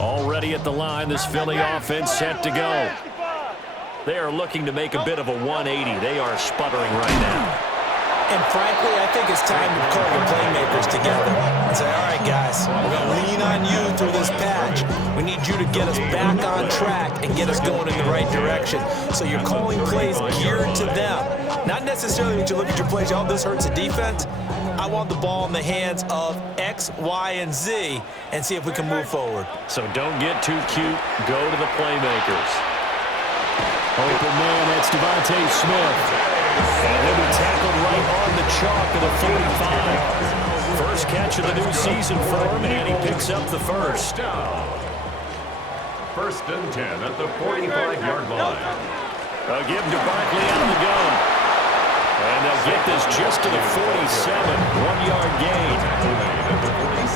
Already at the line, this Philly offense set to go. They are looking to make a bit of a 180. They are sputtering right now. And frankly, I think it's time to call your playmakers together and say, all right, guys, we're going to lean on you through this patch. We need you to get us back on track and get us going in the right direction. So you're calling plays geared to them. Not necessarily when you look at your plays, oh, this hurts the defense. I want the ball in the hands of X, Y, and Z and see if we can move forward. So don't get too cute. Go to the playmakers. Open man, that's Devontae Smith. And he'll be tackled right on the chalk of the 45. First catch of the new season for him, and he picks up the first. First and 10 at the 45-yard line. They'll give him to Barkley out of the gun. And they'll get this just to the 47. 1-yard gain.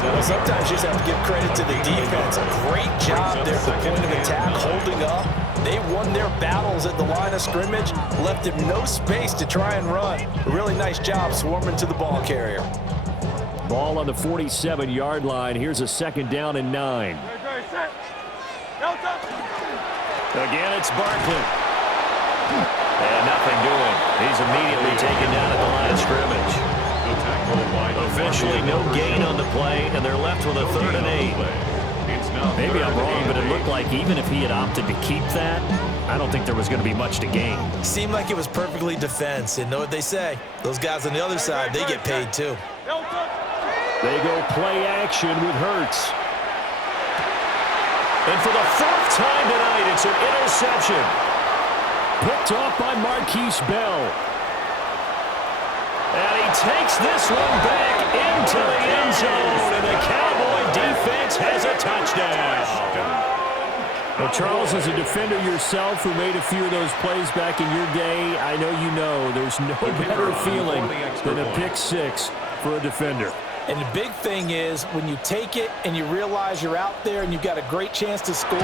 Well, sometimes you just have to give credit to the defense. A great job there at the point of attack, holding up. They won their battles at the line of scrimmage, left him no space to try and run. A really nice job swarming to the ball carrier. Ball on the 47-yard line. Here's a second down and 9. Again, it's Barkley. And nothing doing. He's immediately taken down at the line of scrimmage. Officially no gain on the play, and they're left with a 3rd and 8. Maybe I'm wrong, but it looked like even if he had opted to keep that, I don't think there was going to be much to gain. Seemed like it was perfectly defense. And know what they say? Those guys on the other side, they get paid too. They go play action with Hurts. And for the 4th time tonight, it's an interception. Picked off by Marquise Bell. And he takes this one back into the end zone, and the Cowboy defense has a touchdown. Well, Charles, as a defender yourself who made a few of those plays back in your day, I know you know there's no better feeling than a pick 6 for a defender. And the big thing is when you take it and you realize you're out there and you've got a great chance to score,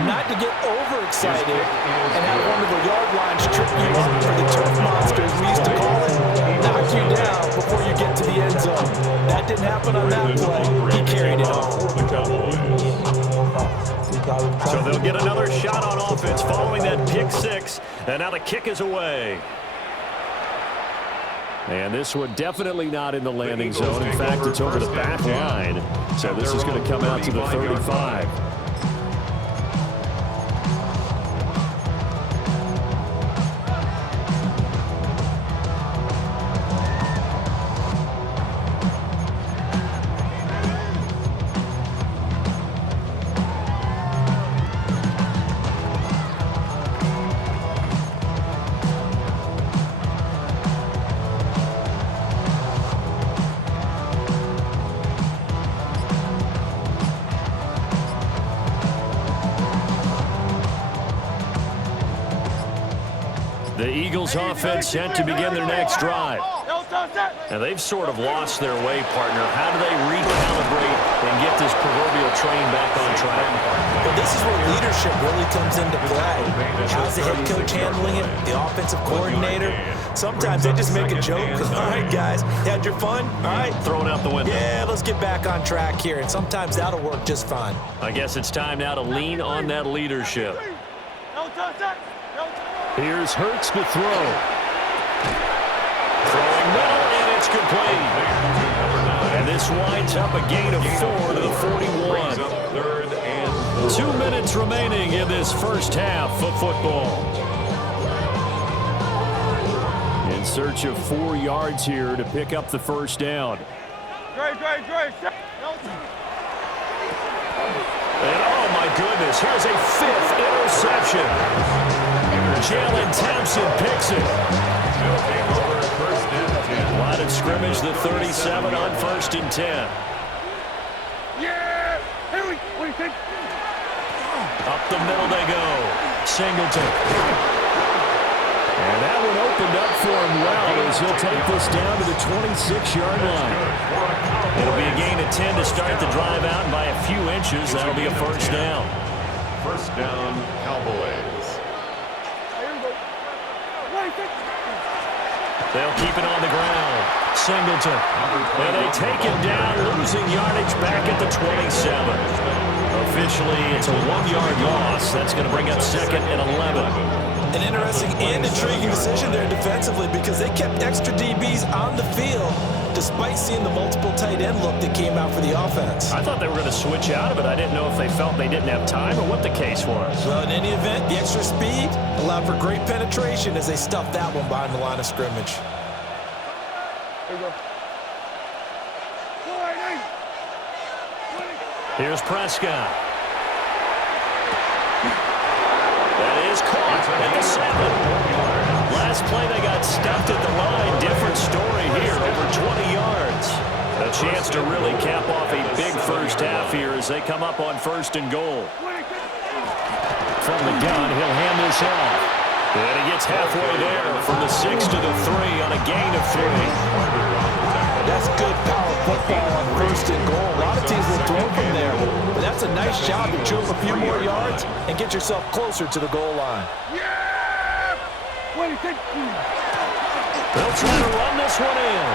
not to get overexcited and have one of the yard lines trip you up for the turf monsters, we used to call it, knock you down before you get to the end zone. That didn't happen on that play. He carried it on. So they'll get another shot on offense following that pick 6, and now the kick is away. And this one definitely not in the landing zone. In fact, it's over the back line. So this is going to come out to the 35. The Eagles offense set to begin their next drive. And they've sort of lost their way, partner. How do they recalibrate and get this proverbial train back on track? Well, this is where leadership really comes into play. How's the head coach handling it? The offensive coordinator? Sometimes they just make a joke. All right, guys, you had your fun? All right. Throw it out the window. Yeah, let's get back on track here. And sometimes that'll work just fine. I guess it's time now to lean on that leadership. Here's Hurts to throw. Throwing middle, and it's complete. And this winds up a gain of 4 to the 41. 2 minutes remaining in this first half of football. In search of 4 yards here to pick up the first down. And oh my goodness, here's a 5th interception. Jalen Thompson picks it. Line of scrimmage, the 37 on 1st and 10. Up the middle they go. Singleton. And that one opened up for him well as he'll take this down to the 26-yard line. It'll be a gain of 10 to start the drive out, and by a few inches, that'll be a first down. First down, Cowboys. They'll keep it on the ground. Singleton. And they take him down, losing yardage back at the 27. A officially it's a 1-yard loss. That's going to bring up 2nd and 11. An interesting and intriguing decision there defensively because they kept extra DBs on the field despite seeing the multiple tight end look that came out for the offense. I thought they were going to switch out of it. I didn't know if they felt they didn't have time or what the case was. Well, in any event, the extra speed allowed for great penetration as they stuffed that one behind the line of scrimmage. There you go. Here's Prescott. That is caught at the 7. Last play they got stuffed at the line. Different story here, over 20 yards. A chance to really cap off a big first half here as they come up on 1st and goal. From the gun, he'll hand this off. And he gets halfway there from the 6 to the 3 on a gain of 3. That's good power football on 1st and goal. A lot of teams will throw from there, but that's a nice job to chew up a few more yards and get yourself closer to the goal line. They'll try to run this one in.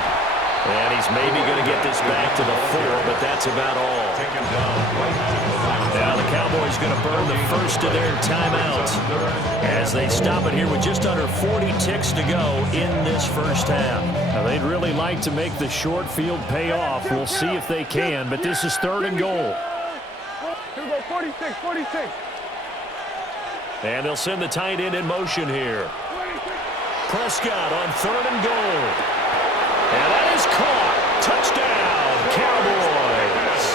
And he's maybe going to get this back to the 4, but that's about all. Now the Cowboys going to burn the first of their timeouts as they stop it here with just under 40 ticks to go in this first half. Now they'd really like to make the short field pay off. We'll see if they can, but this is 3rd and goal. Here we go, 46, 46. And they'll send the tight end in motion here. Prescott on 3rd and goal. And that is caught. Touchdown, Cowboys.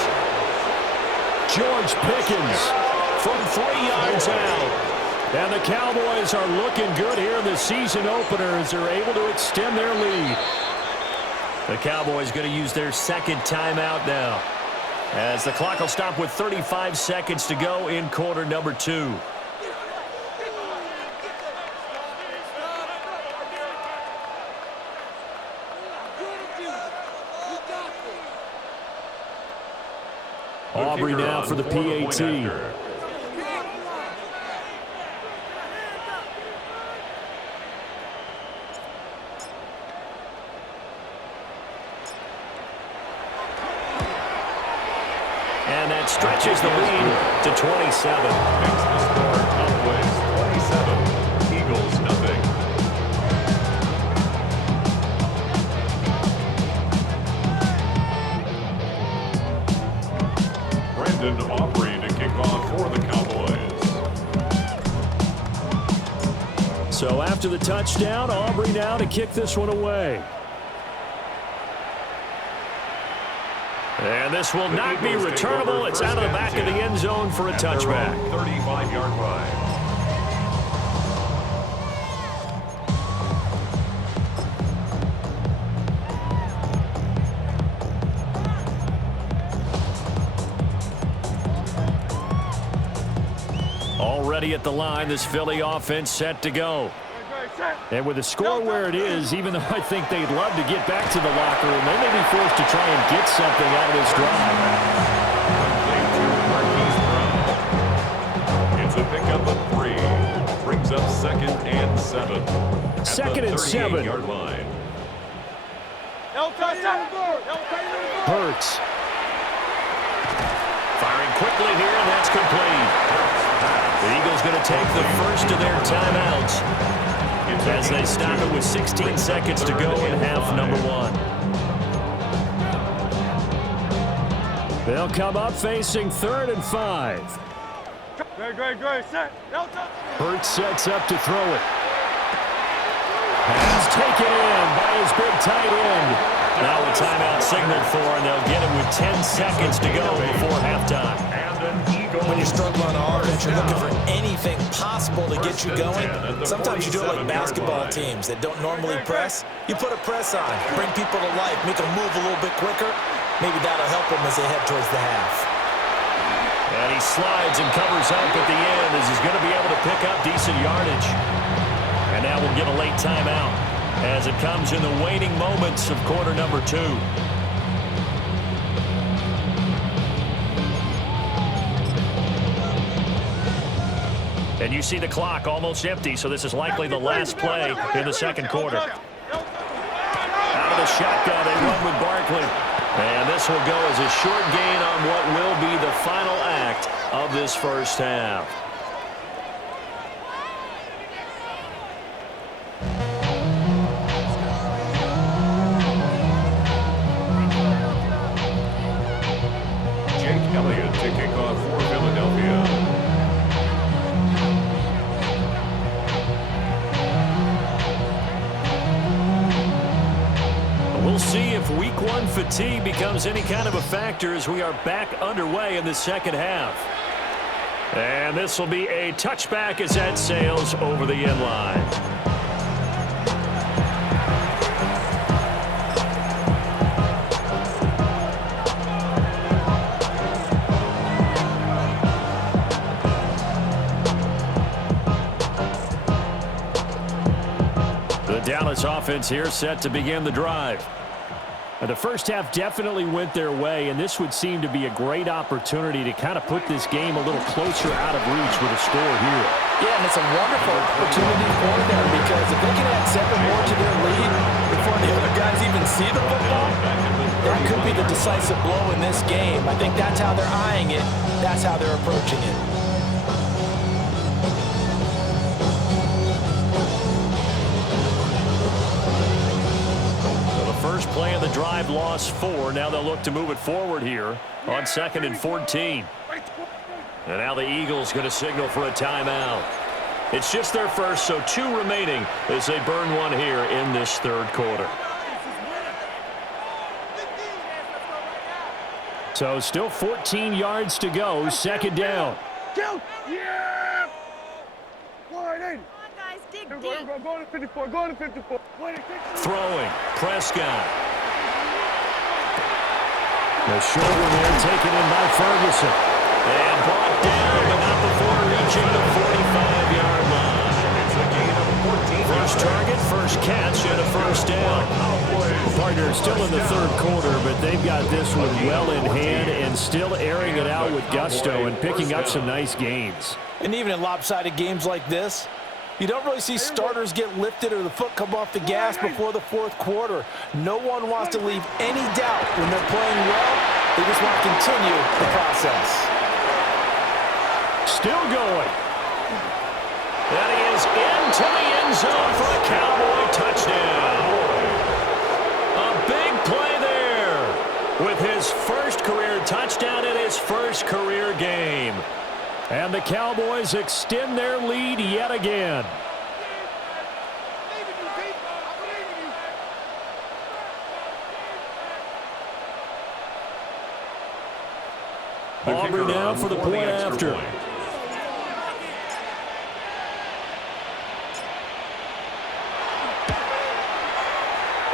George Pickens from 3 yards out. And the Cowboys are looking good here in the season opener as they're able to extend their lead. The Cowboys going to use their 2nd timeout now, as the clock will stop with 35 seconds to go in quarter number 2. Aubrey now for the PAT. And that stretches the lead to 27. Makes the score Cowboys 27, Eagles nothing. Brandon Aubrey to kick off for the Cowboys. So after the touchdown, Aubrey now to kick this one away. And this will not be returnable. It's out of the back of the end zone for a touchback. 35-yard line. Already at the line, this Philly offense set to go. And with the score where it is, even though I think they'd love to get back to the locker room, they may be forced to try and get something out of this drive. It's a pickup of 3. Brings up 2nd and 7. 2nd and 7. 38-yard line. Hurts. Firing quickly here, and that's complete. The Eagles going to take the first of their timeouts as they stop it with 16 seconds to go in half number 1. They'll come up facing 3rd and 5. Great. Set. Hurts sets up to throw it. He's taken in by his big tight end. Now a timeout signaled for, and they'll get it with 10 seconds to go before halftime. When you're struggling on offense, you're looking for anything possible to get you going. Sometimes you do it like basketball teams that don't normally press. You put a press on, bring people to life, make them move a little bit quicker. Maybe that'll help them as they head towards the half. And he slides and covers up at the end as he's going to be able to pick up decent yardage. And now we'll get a late timeout as it comes in the waning moments of quarter number 2. And you see the clock almost empty, so this is likely the last play in the 2nd quarter. Out of the shotgun, they run with Barkley. And this will go as a short gain on what will be the final act of this first half. Elliott to kick off for Philadelphia. We'll see if week one fatigue becomes any kind of a factor as we are back underway in the second half. And this will be a touchback as that sails over the end line. Dallas offense here set to begin the drive. The first half definitely went their way, and this would seem to be a great opportunity to kind of put this game a little closer out of reach with a score here. Yeah, and it's a wonderful opportunity for them because if they can add 7 more to their lead before the other guys even see the football, that could be the decisive blow in this game. I think that's how they're eyeing it. That's how they're approaching it. First play of the drive, lost 4. Now they'll look to move it forward here on 2nd and 14. And now the Eagles going to signal for a timeout. It's just their first, so 2 remaining as they burn one here in this third quarter. So still 14 yards to go, second down. Yeah! 180. Dig Go to 54, go to 54. Throwing, Prescott. The shoulder there taken in by Ferguson. And brought down, but not before reaching the 45-yard line. It's a gain of 14. First target, first catch, and a first down. Partner still in the third quarter, but they've got this one well in hand and still airing it out with gusto and picking up some nice gains. And even in lopsided games like this, you don't really see starters get lifted or the foot come off the gas before the fourth quarter. No one wants to leave any doubt when they're playing well. They just want to continue the process. Still going. That is into the end zone for a Cowboy touchdown. A big play there with his first career touchdown in his first career game. And the Cowboys extend their lead yet again. Aubrey now for the point after.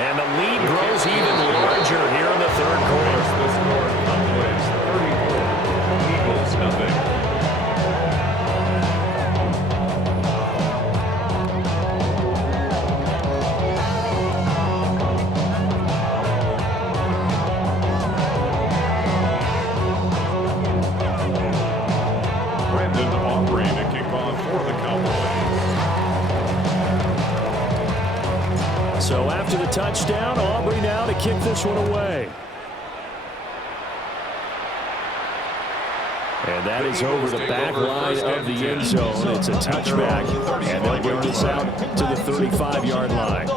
And the lead grows even larger here in the third quarter. The score, Cowboys 34, Eagles nothing. Aubrey to kick off for the Cowboys. So after the touchdown, Aubrey now to kick this one away. And that is over the back line of the end zone. It's a touchback, and they'll bring this out to the 35-yard line.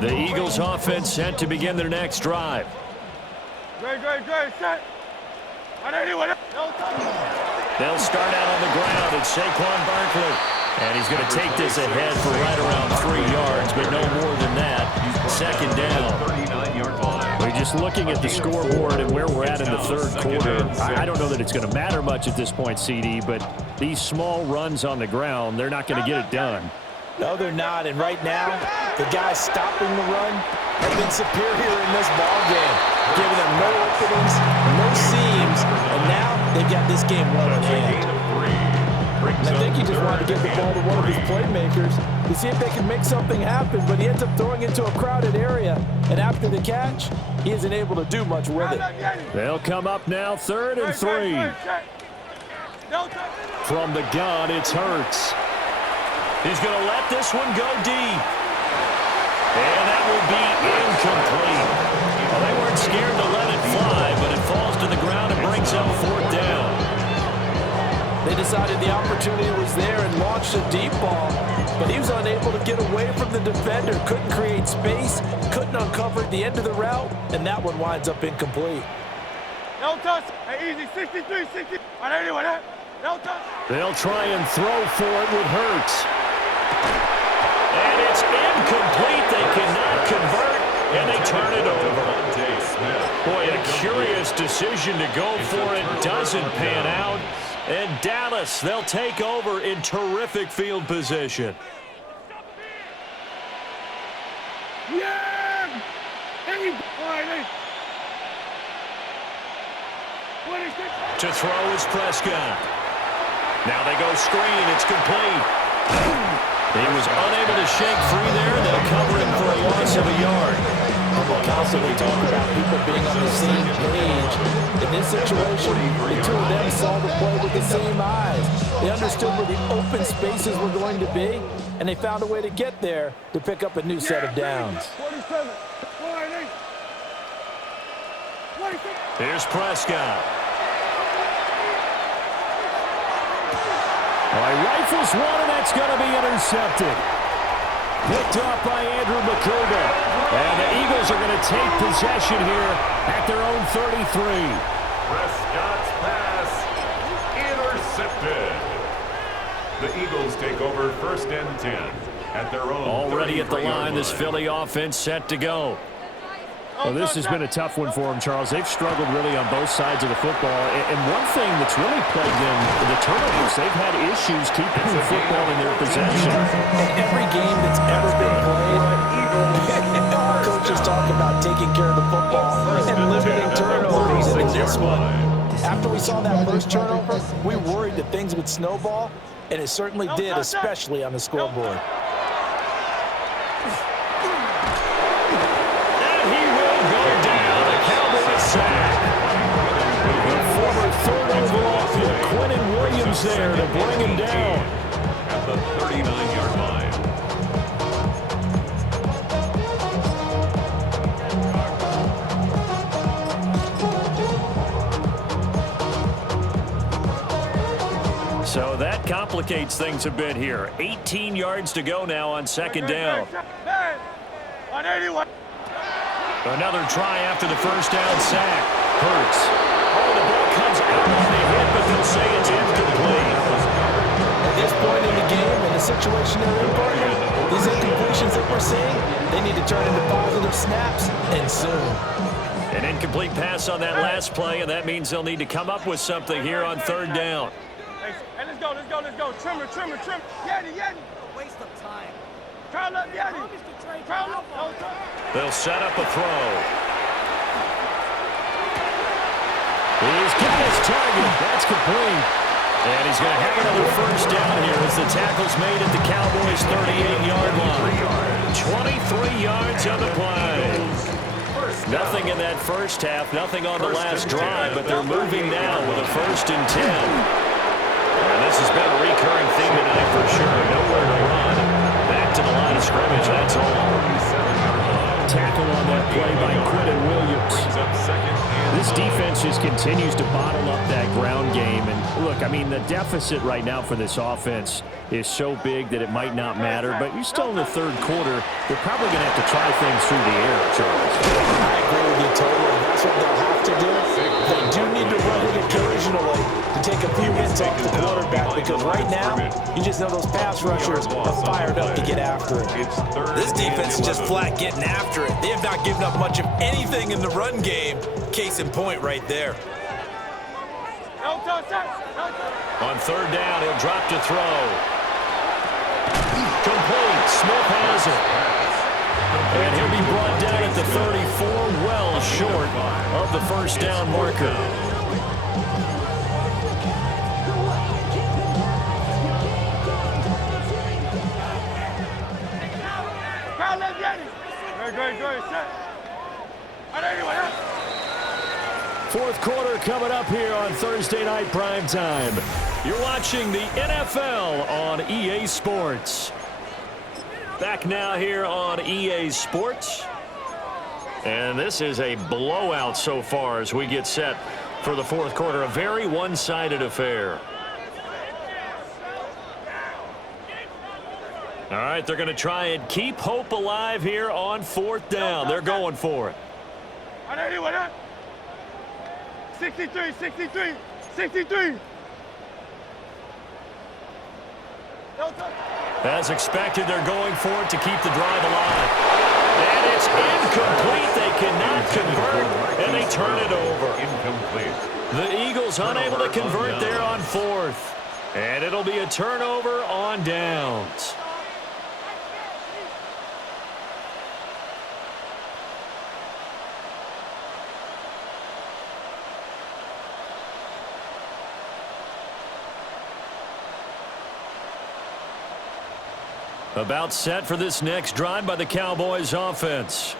The Eagles offense set to begin their next drive. Great, set. They'll start out on the ground. It's Saquon Barkley. And he's going to take this ahead for right around 3 yards, but no more than that. Second down. 39-yard line. We're just looking at the scoreboard and where we're at in the third quarter. I don't know that it's going to matter much at this point, CD, but these small runs on the ground, they're not going to get it done. No, they're not. And right now, the guys stopping the run have been superior in this ball game, giving them no openings, no seams, and now they've got this game well in hand. Brings And I think he up just wanted to give the ball to one of his 3 and playmakers to see if they can make something happen, but he ends up throwing into a crowded area. And after the catch, he isn't able to do much with it. They'll come up now 3rd and 3. From the gun, it's Hurts. He's going to let this one go deep. And that will be incomplete. Well, they weren't scared to let it fly, but it falls to the ground and brings up 4th down. They decided the opportunity was there and launched a deep ball, but he was unable to get away from the defender, couldn't create space, couldn't uncover the end of the route, and that one winds up incomplete. No touch. Hey, easy. 63, 60. On anyone, huh? No touch. They'll try and throw for it with Hurts. And it's incomplete. They cannot convert, and they turn it over. Boy, a curious decision to go for it. Doesn't pan out. And Dallas, they'll take over in terrific field position. Yeah! Hey, what is this? To throw is Prescott. Now they go screen. It's complete. He was unable to shake free there. They'll cover him for a loss of a yard. We'll constantly talk about people being on the same page. In this situation, the two of them saw the play with the same eyes. They understood where the open spaces were going to be, and they found a way to get there to pick up a new set of downs. 47, 48, 46. Here's Prescott. Rifles one, and that's going to be intercepted. Picked off by Andrew McCurdy. And the Eagles are going to take possession here at their own 33. Prescott's pass intercepted. The Eagles take over 1st and 10 at their own. Already at the line, this Philly offense set to go. Well, this has been a tough one for them, Charles. They've struggled really on both sides of the football. And one thing that's really plagued them, the turnovers. They've had issues keeping the football in their possession. In every game that's ever been played, coaches talk about taking care of the football and limiting turnovers. And in this one, after we saw that first turnover, we worried that things would snowball, and it certainly did, especially on the scoreboard. There to bring him down at the 39-yard line. So that complicates things a bit here. 18 yards to go now on 2nd down. On 81. Another try after the 1st down sack. Hurts. Oh, the ball comes out on the hit, but they'll say it's incomplete. At this point in the game, in the situation they're in, partner, these incompletions that we're seeing, they need to turn into positive snaps, and soon. An incomplete pass on that last play, and that means they'll need to come up with something here on 3rd down. Hey, let's go, let's go, let's go. Trimmer, trimmer, trimmer. Yeti, Yeti. A waste of time. Crowd up, Yeti. Crowd up. They'll set up a throw. He's got his target. That's complete. And he's going to have another 1st down here as the tackle's made at the Cowboys' 38-yard line. 23 yards on the play. Nothing in that first half, nothing on the last drive, but they're moving now with a 1st and 10. And this has been a recurring theme tonight for sure. Nowhere to run. Back to the line of scrimmage, that's all. Tackle on that play by Quinton Williams. This defense just continues to bottle up that ground game. And look, I mean, the deficit right now for this offense is so big that it might not matter. But you're still in the 3rd quarter. They're probably going to have to try things through the air, Charles. I agree with you totally. That's what they'll have to do. They do need to run it occasionally to take a few hits off the quarterback, because right now, you just know those pass rushers are fired up to get after it. This defense is just flat getting after it. They have not given up much of anything in the run game. Case in point right there. On 3rd down, he'll drop to throw. Complete. Smith has it. And he'll be brought down at the 34, well short of the 1st down marker. Good. Set. Anyone else? Fourth quarter coming up here on Thursday Night Primetime. You're watching the NFL on EA Sports. Back now here on EA Sports. And this is a blowout so far as we get set for the fourth quarter. A very one-sided affair. All right, they're going to try and keep hope alive here on fourth down. They're going for it. 63. As expected, they're going for it to keep the drive alive. And it's incomplete. They cannot convert, and they turn it over. Incomplete. The Eagles unable to convert there on fourth. And it'll be a turnover on downs. About set for this next drive by the Cowboys offense.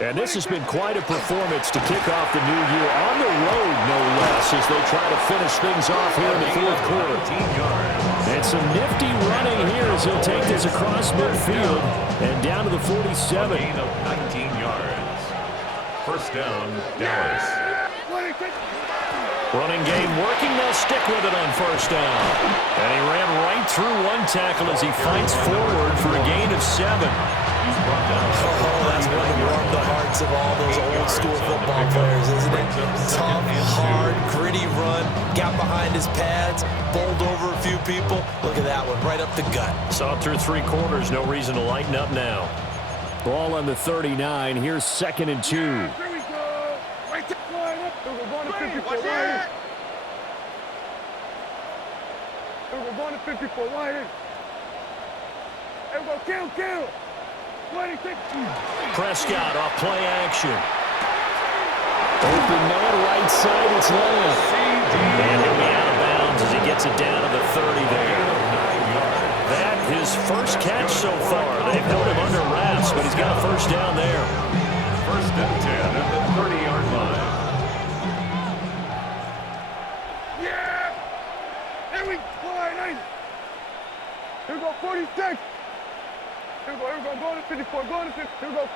And this has been quite a performance to kick off the new year on the road, no less, as they try to finish things off here in the fourth quarter. And some nifty running here as he'll take this across midfield and down to the 47. Gain of 19 yards. First down, Dallas. Running game working. They'll stick with it on first down. And he ran right through one tackle as he fights forward for a gain of 7. He's brought down. Oh, that's one to warm the hearts of all those old school football players, isn't it? Tough, hard, gritty run. Got behind his pads, bowled over a few people. Look at that one, right up the gut. Saw through 3 quarters. No reason to lighten up now. Ball on the 39. Here's 2nd and 2. Here we go. Right there. We're going to 54 wide. We're going to 54 wide. And we're going to kill. Prescott off play action. Open man, right side, it's Lamb. And he'll be out of bounds as he gets it down to the 30 there. That his first catch so far. They've held him under wraps, but he's got a first down there. First and 10 at the 30-yard line. Yeah! Here we go, 90. Here we go, 46. Here we go, go to 54, go to 50. Here we go,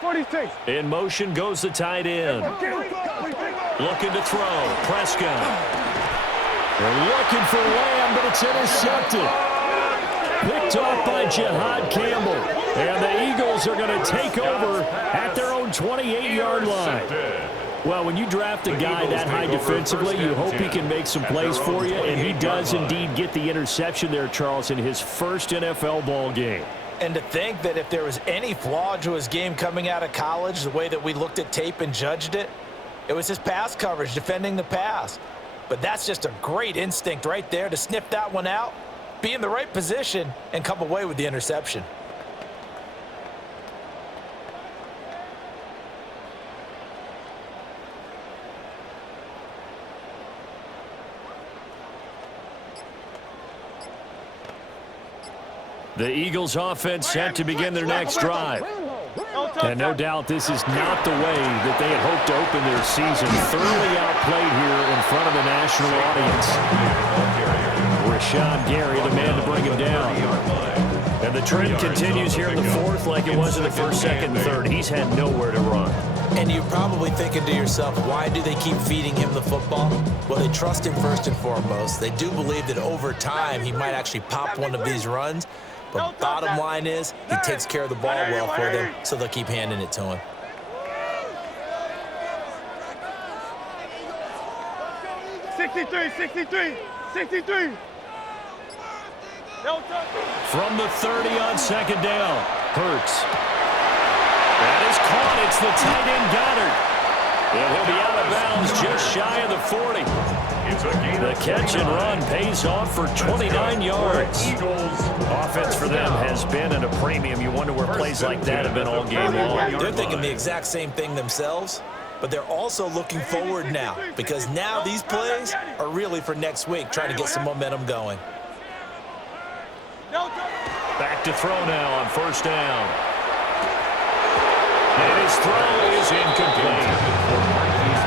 46. In motion goes the tight end. Looking to throw. Prescott. They're looking for Lamb, but it's intercepted. Picked off by Jihad Campbell. And the Eagles are going to take over at their own 28-yard line. Well, when you draft a guy that high defensively, you hope he can make some plays for you, and he does indeed get the interception there, Charles, in his first NFL ball game. And to think that if there was any flaw to his game coming out of college, the way that we looked at tape and judged it, it was his pass coverage, defending the pass. But that's just a great instinct right there to sniff that one out, be in the right position, and come away with the interception. The Eagles offense set to begin their next drive. And no doubt this is not the way that they had hoped to open their season. Thoroughly outplayed here in front of the national audience. Rashawn Gary, the man to bring him down. And the trend continues here in the fourth like it was in the first, second, and third. He's had nowhere to run. And you're probably thinking to yourself, why do they keep feeding him the football? Well, they trust him first and foremost. They do believe that over time he might actually pop one of these runs. But bottom line is, he takes care of the ball well for them, so they'll keep handing it to him. $63. From the 30 on second down, Hurts. That is caught. It's the tight end Goddard. And he'll be out of bounds just shy of the 40. The catch and run pays off for 29 yards. Offense for them has been at a premium. You wonder where plays like that have been all game long. They're thinking the exact same thing themselves, but they're also looking forward now, because now these plays are really for next week, trying to get some momentum going. Back to throw now on first down. And his throw is incomplete.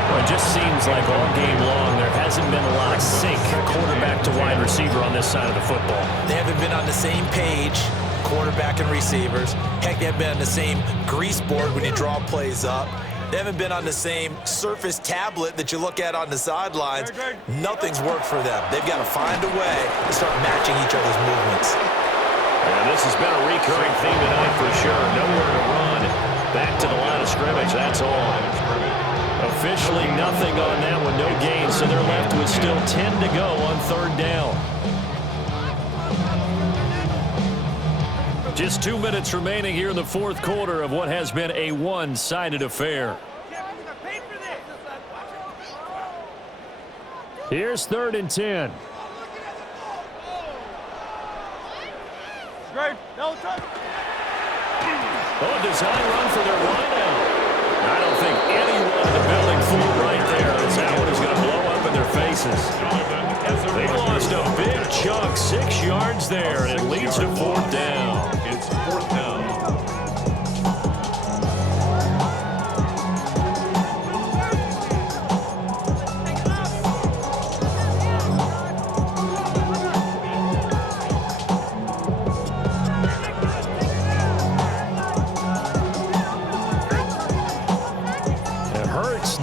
Well, it just seems like all game long there hasn't been a lot of sync quarterback to wide receiver on this side of the football. They haven't been on the same page, quarterback and receivers. Heck, they haven't been on the same grease board when you draw plays up. They haven't been on the same Surface tablet that you look at on the sidelines. Nothing's worked for them. They've got to find a way to start matching each other's movements. And this has been a recurring theme tonight for sure. Nowhere to run. Back to the line of scrimmage, that's all. Officially nothing on that one, no gain, so they're left with still 10 to go on third down. Just 2 minutes remaining here in the fourth quarter of what has been a one-sided affair. Here's 3rd and 10. Oh, design run for their wideout. I don't think anyone in the building thought right there as that one is going to blow up in their faces. They lost a big chunk, 6 yards there, and it leads to 4th down. It's 4th down.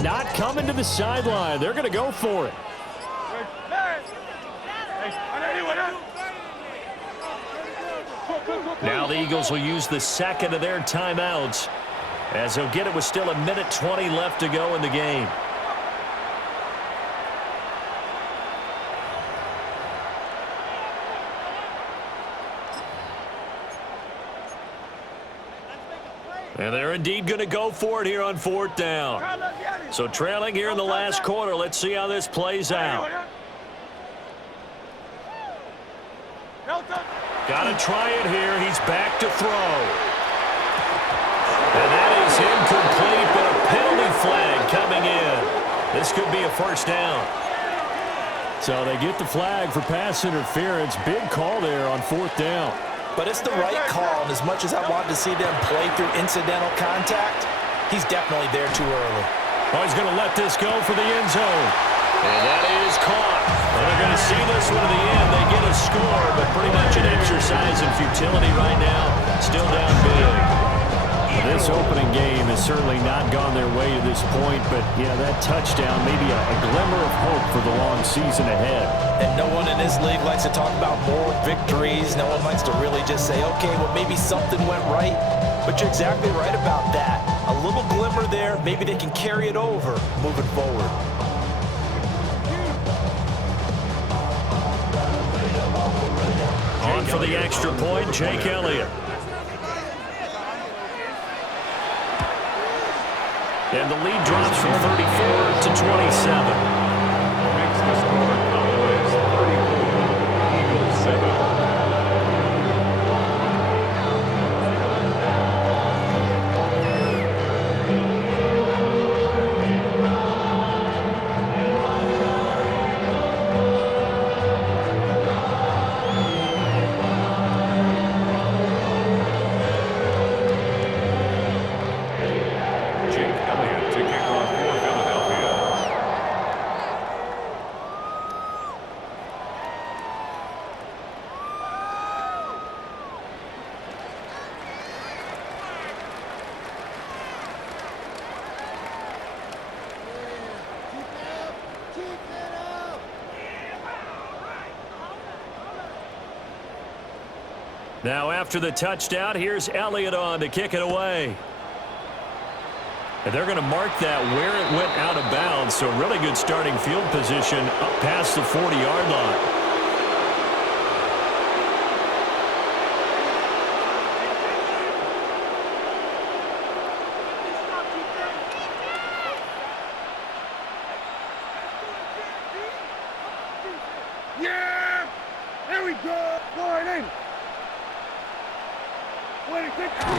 Not coming to the sideline. They're going to go for it. Now the Eagles will use the second of their timeouts as they'll get it with still 1:20 left to go in the game. And they're indeed going to go for it here on 4th down. So trailing here in the last quarter. Let's see how this plays out. Got to try it here. He's back to throw. And that is incomplete, but a penalty flag coming in. This could be a 1st down. So they get the flag for pass interference. Big call there on 4th down. But it's the right call, and as much as I wanted to see them play through incidental contact, he's definitely there too early. Oh, he's going to let this go for the end zone. And that is caught. Well, they're going to see this one to the end. They get a score, but pretty much an exercise in futility right now. Still down big. This opening game has certainly not gone their way to this point, but, yeah, that touchdown, maybe a glimmer of hope for the long season ahead. And no one in this league likes to talk about more victories. No one likes to really just say, okay, well, maybe something went right. But you're exactly right about that. A little glimmer there. Maybe they can carry it over moving forward. On for the extra point, Jake Elliott. And the lead drops from 34 to 27. Makes the score Cowboys 34, Eagles 7. Now after the touchdown, here's Elliott on to kick it away. And they're going to mark that where it went out of bounds, so really good starting field position up past the 40-yard line. Yeah! There we go! Going in!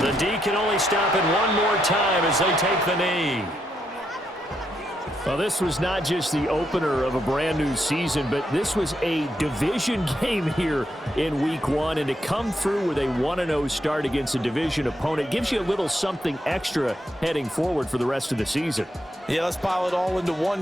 The D can only stop it one more time as they take the knee. Well, this was not just the opener of a brand new season, but this was a division game here in week 1. And to come through with a 1-0 start against a division opponent gives you a little something extra heading forward for the rest of the season. Yeah, let's pile it all into one